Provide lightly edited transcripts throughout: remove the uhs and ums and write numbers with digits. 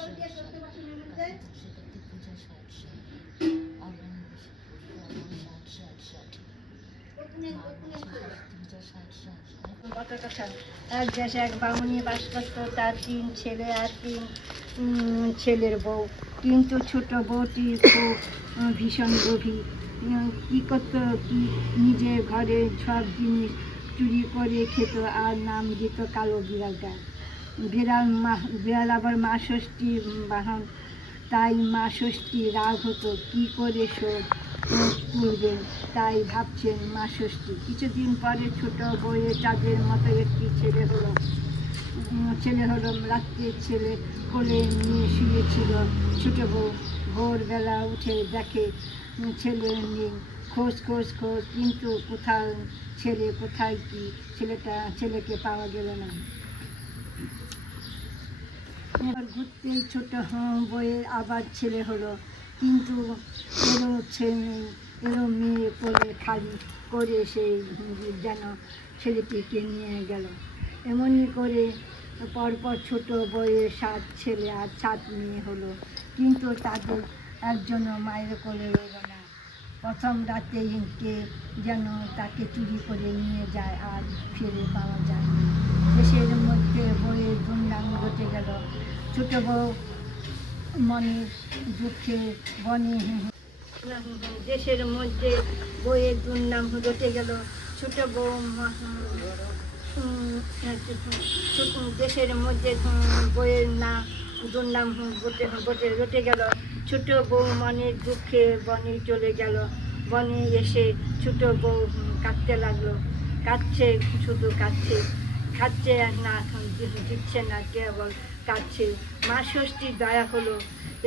এক দেশে এক বামুনি বাস করত, তার 3 ছেলে আর 3 ছেলের বউ। কিন্তু ছোট বউটি খুব ভীষণ লোভী। কি করত কি, নিজের ঘরে সব জিনিস চুরি করে খেত আর নাম দিত কালো বিড়ালটা। বিড়াল আবার মা ষষ্ঠী বাহন, তাই মা ষষ্ঠী রাগ হতো কি করে শোধ তুলবেন, তাই ভাবছেন মা ষষ্ঠী। কিছুদিন পরে ছোট বউয়ের চাঁদের মতো একটি ছেলে হলো। রাত্রে ছেলে কোলে নিয়ে শুয়েছিল ছোট বউ। ভোরবেলা উঠে দেখে ছেলে নেই। খোঁজ কিন্তু কোথায় কি ছেলেকে পাওয়া গেল না। এবার ঘুরতেই ছোট বউয়ের আবার ছেলে হলো, কিন্তু এরও মেয়ে কোলে খালি করে সেই যেন ছেলেটিকে নিয়ে গেল। এমনই করে পরপর ছোট বউয়ের 7 ছেলে আর 7 মেয়ে হলো, কিন্তু তাদের একজনও মায়ের কোলে রইল না। প্রথম রাতেই কে যেন তাকে চুরি করে নিয়ে যায় আর ফিরে পাওয়া যায় না। দেশের মধ্যে বউয়ের দুর্নাম ঘটে গেল। ছোট বউ মনের দুঃখে বনে দেশের মধ্যে বউয়ের দুর্নাম ঘটে গেল। ছোট বউ দেশের মধ্যে বউয়ের দুর্নাম ঘটে গেল। ছোট বউ মনের দুঃখে বনে চলে গেল। বনে এসে ছোট বউ কাঁদতে লাগলো। শুধু খাচ্ছে না, দিচ্ছে না, কেবল কাঁদছে। মা ষষ্ঠীর দয়া হলো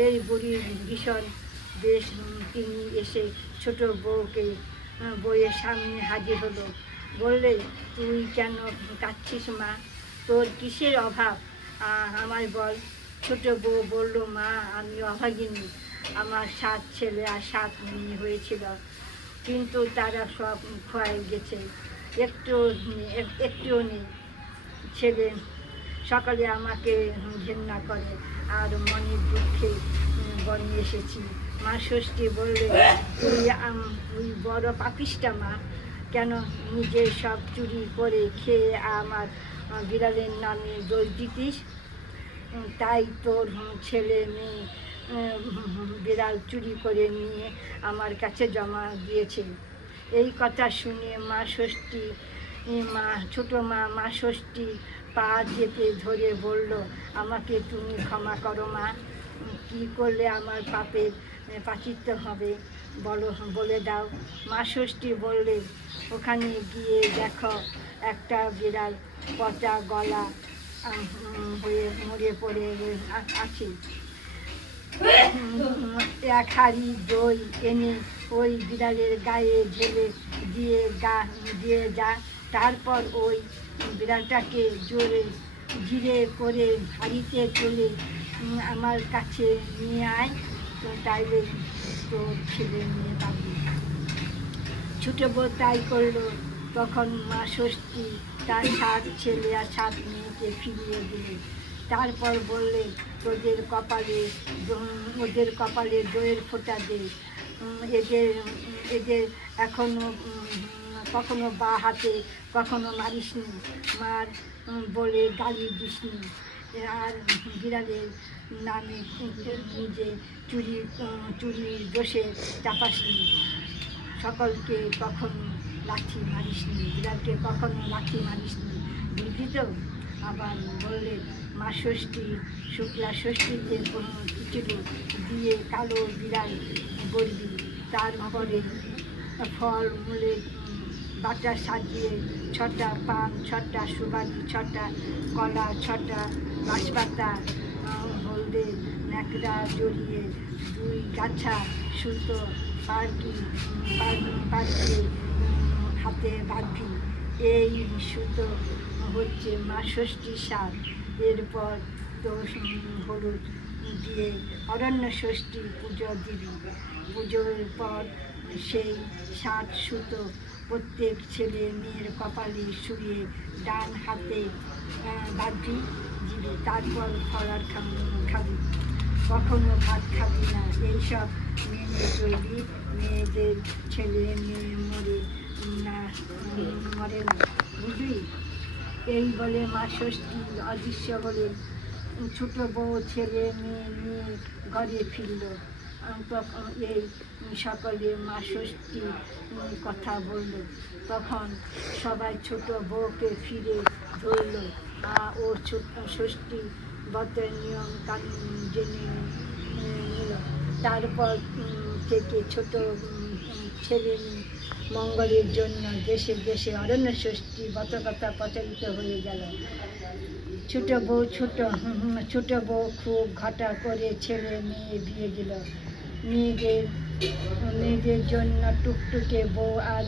এই বুড়ির ভীষণ বেশ। তিনি এসে ছোট বউয়ের সামনে হাজির হলো। বললে, তুই কেন কাঁদছিস মা? তোর কিসের অভাব আমায় বল। ছোট বউ বলল, মা আমি অভাগিনী। আমার 7 ছেলে আর 7 মেয়ে হয়েছিল, কিন্তু তারা সব ক্ষয়ে গেছে, একটুও নেই। ছেলে সকালে আমাকে ঘেন্না করে আর মনের দুঃখে বনে এসেছি। মা ষষ্ঠী বললে, তুই বড় পাপিষ্টা মা, কেন নিজে সব চুরি করে খেয়ে আমার বিড়ালের নামে দোষ দিতিস? তাই তোর ছেলে মেয়ে বিড়াল চুরি করে নিয়ে আমার কাছে জমা দিয়েছে। এই কথা শুনে ছোট মা ষষ্ঠী পা চেপে ধরে বলল, আমাকে তুমি ক্ষমা করো মা। কি করলে আমার পাপের প্রায়শ্চিত্ত হবে বলে দাও। মা ষষ্ঠী বললে, ওখানে গিয়ে দেখো একটা বিড়াল পচা গলা হয়ে মরে পড়ে আছে। 1 হাঁড়ি দই এনে ওই বিড়ালের গায়ে ঢেলে দিয়ে যা। তারপর ওই বিড়ালটাকে ধীরে করে হাঁড়িতে তুলে আমার কাছে নিয়ে আয়, তাইলে তোর ছেলে নিয়ে পাবি। ছোট বউ তাই করলো। তখন মা ষষ্ঠী তার 7 ছেলে আর 7 মেয়েকে ফিরিয়ে দিলেন। তারপর বললেন, ওদের কপালে দইয়ের ফোঁটা দে। এদের কখনো বা হাতে কখনো মারিসনি, মার বলে গালি দিসনি, আর বিড়ালের নামে নিজে চুরির দোষে চাপাসনি। সকলকে কখনো লাঠি মারিসনি, বিড়ালকে কখনো লাঠি মারিসনি, বুঝলি তো? আবার বললেন, মা ষষ্ঠী শুক্লা ষষ্ঠীতে কোনো খিচুড়ি দিয়ে কালো বিড়াল বলবি। তারপরে ফল মূলের বাটা সাজিয়ে 6টা পান, 6টা সুপারি, 6টা কলা, 6টা বাঁশপাতা, হলদে ন্যাকড়া জড়িয়ে 2 গাছা সুতো পাড়িয়ে হাতে বাঁধবি। এই সুতো হচ্ছে মা ষষ্ঠীর স্বাদ। এরপর তো হলুদ দিয়ে অরণ্য ষষ্ঠী পুজো দিবি। পুজোর পর সেই 7 সুতো প্রত্যেক ছেলে মেয়ের কপালে শুয়ে ডান হাতে বাঁধবি, তারপর ফল খাবি। কখনো ভাত খাবি না, এইসব মেনে চলবি, মেয়েদের ছেলে মেয়ে মরে না, বুঝলি? এই বলে মা ষষ্ঠী অদৃশ্য হলেন। ছোট বউ ছেলে মেয়ে নিয়ে ঘরে ফিরল। তখন এই সকলে মা ষষ্ঠী কথা বলল। তখন সবাই ছোট বউকে ফিরে ধরল। ও ষষ্ঠী ব্রতের নিয়ম কানুন জেনে নিল। তারপর থেকে ছোট ছেলে মঙ্গলের জন্য দেশে দেশে অরণ্য ষষ্ঠী ব্রতকথা প্রচারিত হয়ে গেল। ছোট বউ খুব ঘটা করে ছেলে মেয়ে বিয়ে দিল। মেয়েদের জন্য টুকটুকে বউ আর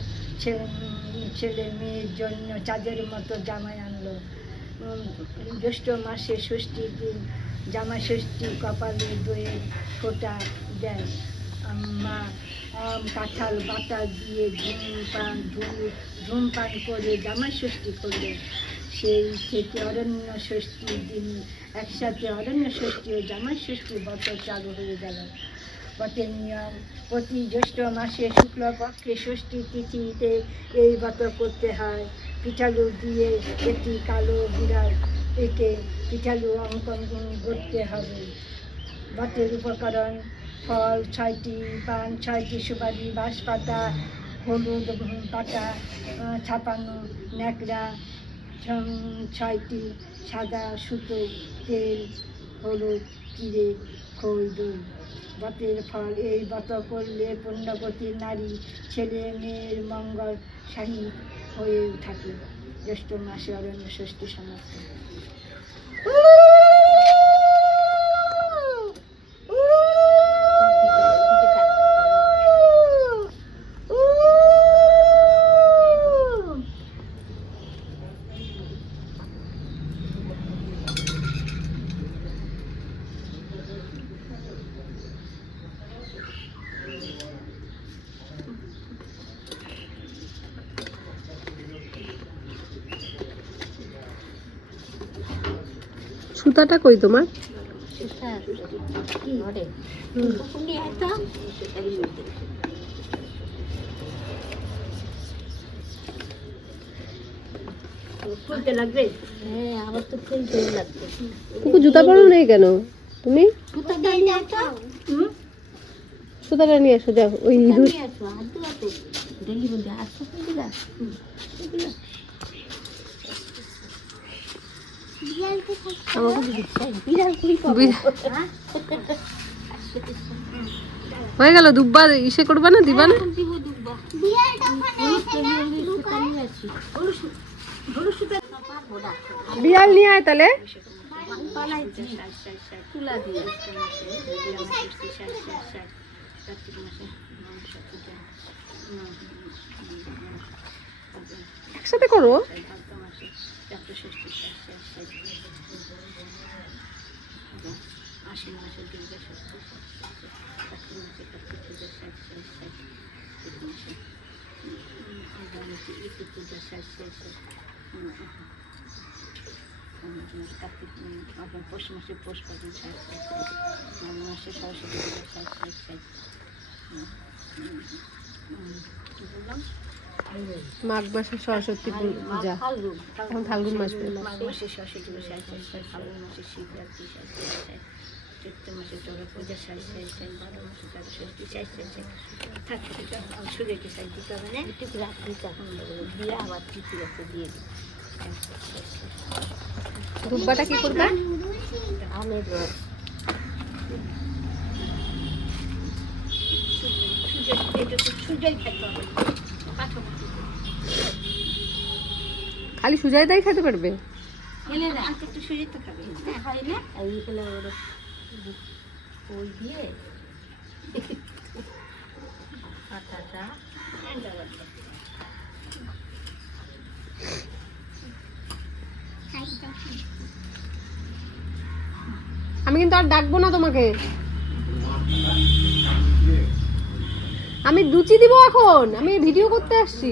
ছেলে মেয়ের জন্য চাঁদের মতো জামাই আনলো। জ্যৈষ্ঠ মাসে ষষ্ঠীর দিন জামাই ষষ্ঠী কপালে দইয়ের ফোঁটা দেয়। মা কাঁঠাল বাটা দিয়ে ধূমপান করে জামাই ষষ্ঠী করলেন। সেই থেকে অরণ্য ষষ্ঠীর দিন একসাথে অরণ্য ষষ্ঠী ও জামাই ষষ্ঠী ব্রত চালু হয়ে গেল। ব্রতের নিয়ম, প্রতি জ্যৈষ্ঠ মাসে শুক্লপক্ষে ষষ্ঠী তিথিতে এই ব্রত করতে হয়। পিঠালু দিয়ে একটি কালো বিড়াল এঁকে পিঠালু অঙ্কন করতে হবে। ব্রতের উপকরণ: ফল 6টি, পান 6টি, সুপারি, বাঁশপাতা, হলুদ পাতা ছাপানো, ন্যাকড়া 6টি, সাদা সুতো, তেল, হলুদ, জিরে, খই, দই। ব্রতের ফল: এই ব্রত করলে পুণ্যবতী নারী ছেলে মেয়ের মঙ্গল শাহী হয়ে থাকে। জ্যৈষ্ঠ মাসে অরণ্য ষষ্ঠী সমাপ্ত। সুতাটা কই তোমার? খুলতে লাগবে? হ্যাঁ, আবার তো খুলতে লাগবে। কুকু জুতা পরো নেই কেন তুমি? সুতাটা নিয়ে আসো। সুতাটা নিয়ে আসো, যাও। ওই ইঁদুর নিয়ে আসো, হাত ধোয়া তো। দেখি বলতে হাত সফল দিলা। আমাকে দিদি বিড়াল কই পাবো? হ্যাঁ? হয়ে গেল। দুব্বা ইসে করবা না, দিবা না? দিব দুব্বা। বিড়ালটা ওখানে আছে না? লুকাই আছি। পারবো না। বিড়াল নিয়ে আয় তাহলে। পালাইছি। তুলা দিয়ে। একসাথে করো। আশ্বিন মাসে দুর্গা ষষ্ঠী, কার্তিক মাসে কার্তিক পূজা, কার্তিক পূজা, কার্তিক পৌষ মাসে পৌষ পার্বণ, মাঘ মাসে সরস্বতী পূজা, বললাম মাঘ মাসে সরস্বতী পূজা, এখন ফাল্গুন মাস। মাঘ মাসে সরস্বতী পূজা, ফাল্গুন মাসে শিবরাত্রি, চৈত্র মাসে চড়ক পূজা, 12 মাসে তারা ষষ্ঠী, থাকতে সূর্যকে সাইজ দিতে হবে না। একটু রাত্রি তখন দিয়ে আবার তিথি রাতে দিয়ে দিই। দুব্বাটা কি করবা? আমের রস। সূর্যই খেতে হবে, খালি সুজাই দাই খেতে পারবে? এলে না একটু সূর্যই তো খাবে। হয় না এইগুলো ওই দিয়ে আটাটা আমি কিন্তু আর ডাকবো না তোমাকে। আমি লুচি দিব এখন, আমি ভিডিও করতে আসছি।